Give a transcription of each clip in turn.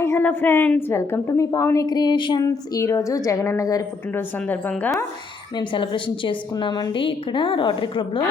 Hi hello friends, welcome to me Pavani creations. ఈరోజు జగనన్న గారి పుట్టినరోజు సందర్భంగా మేము సెలబ్రేషన్ చేసుకున్నామండి. ఇక్కడ రోటరీ క్లబ్లో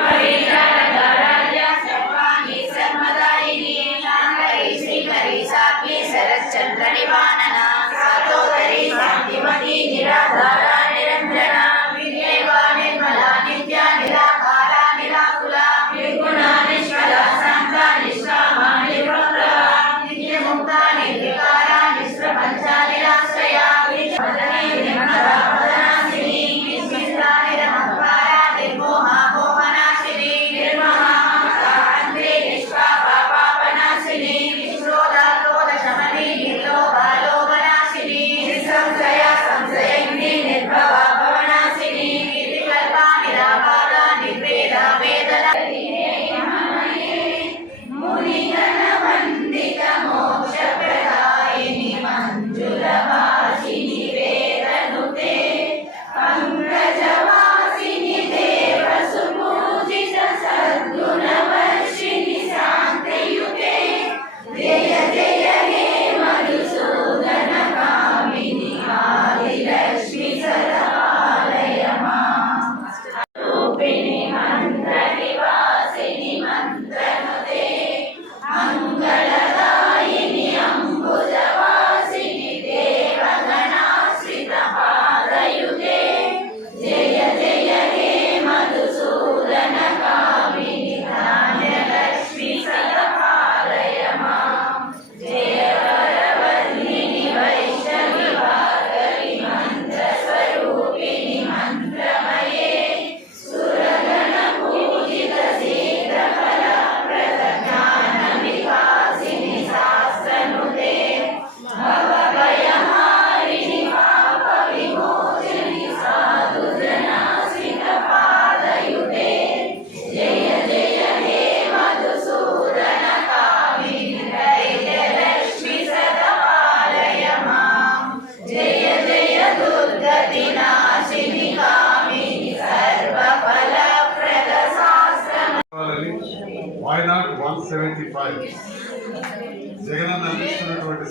జగనన్న అందిస్తున్నటువంటి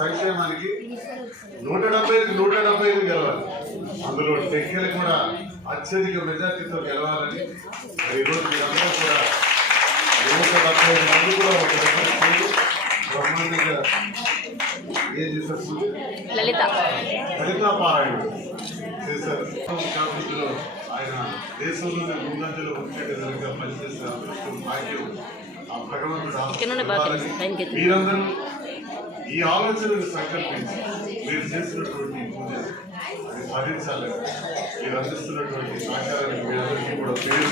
సంక్షేమానికి 170 గెలవాలి. అందులో టెక్కలు కూడా అత్యధిక మెజార్టీతో గెలవాలని ఈరోజు మీరందరూ కూడా 170 మంది కూడా ఒక బ్రహ్మాండంగా ఏం చేశారు, లలితా పారాయణ చేశారు. కాబట్టిలో ఆయన దేశంలోనే ముందంజలో వచ్చే విధంగా పనిచేసే అదృష్టం భాగ్యం ఆ భగవంతుడు మీరందరూ ఈ ఆలోచనను సంకల్పించి మీరు చేసినటువంటి పూజ అది ఫలించాలి. మీరు అందిస్తున్నటువంటి సహకారానికి మీరందరికీ కూడా పేరు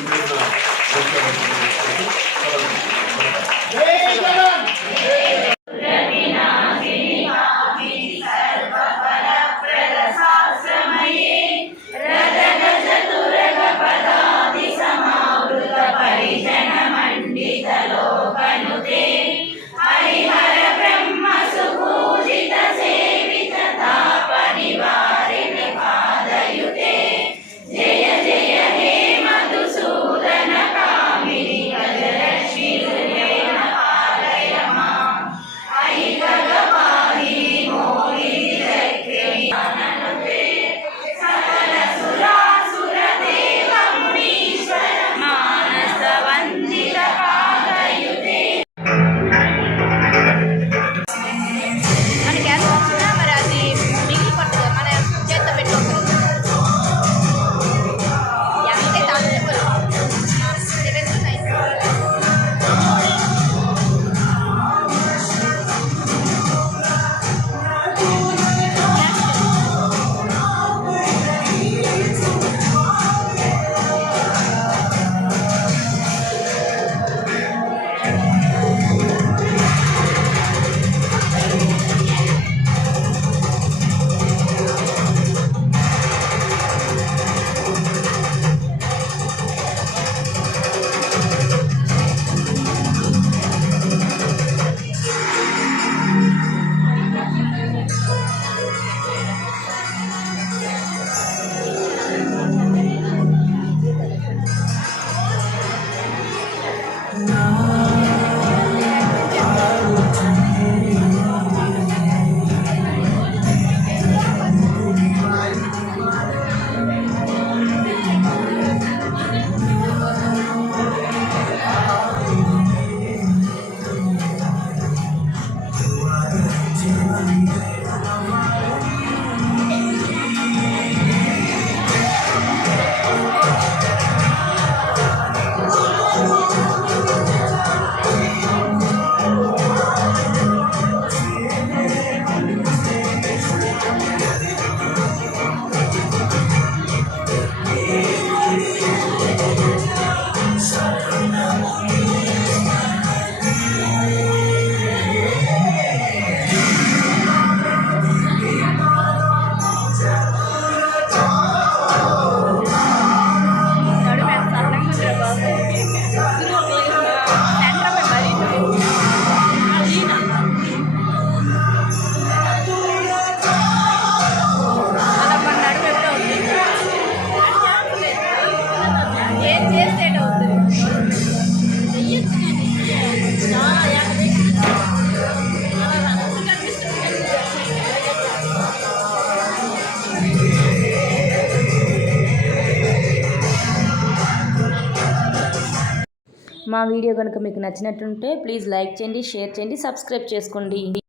మా వీడియో కనుక మీకు నచ్చినట్టుంటే ప్లీజ్ లైక్ చేయండి, షేర్ చేయండి, సబ్స్క్రైబ్ చేసుకోండి.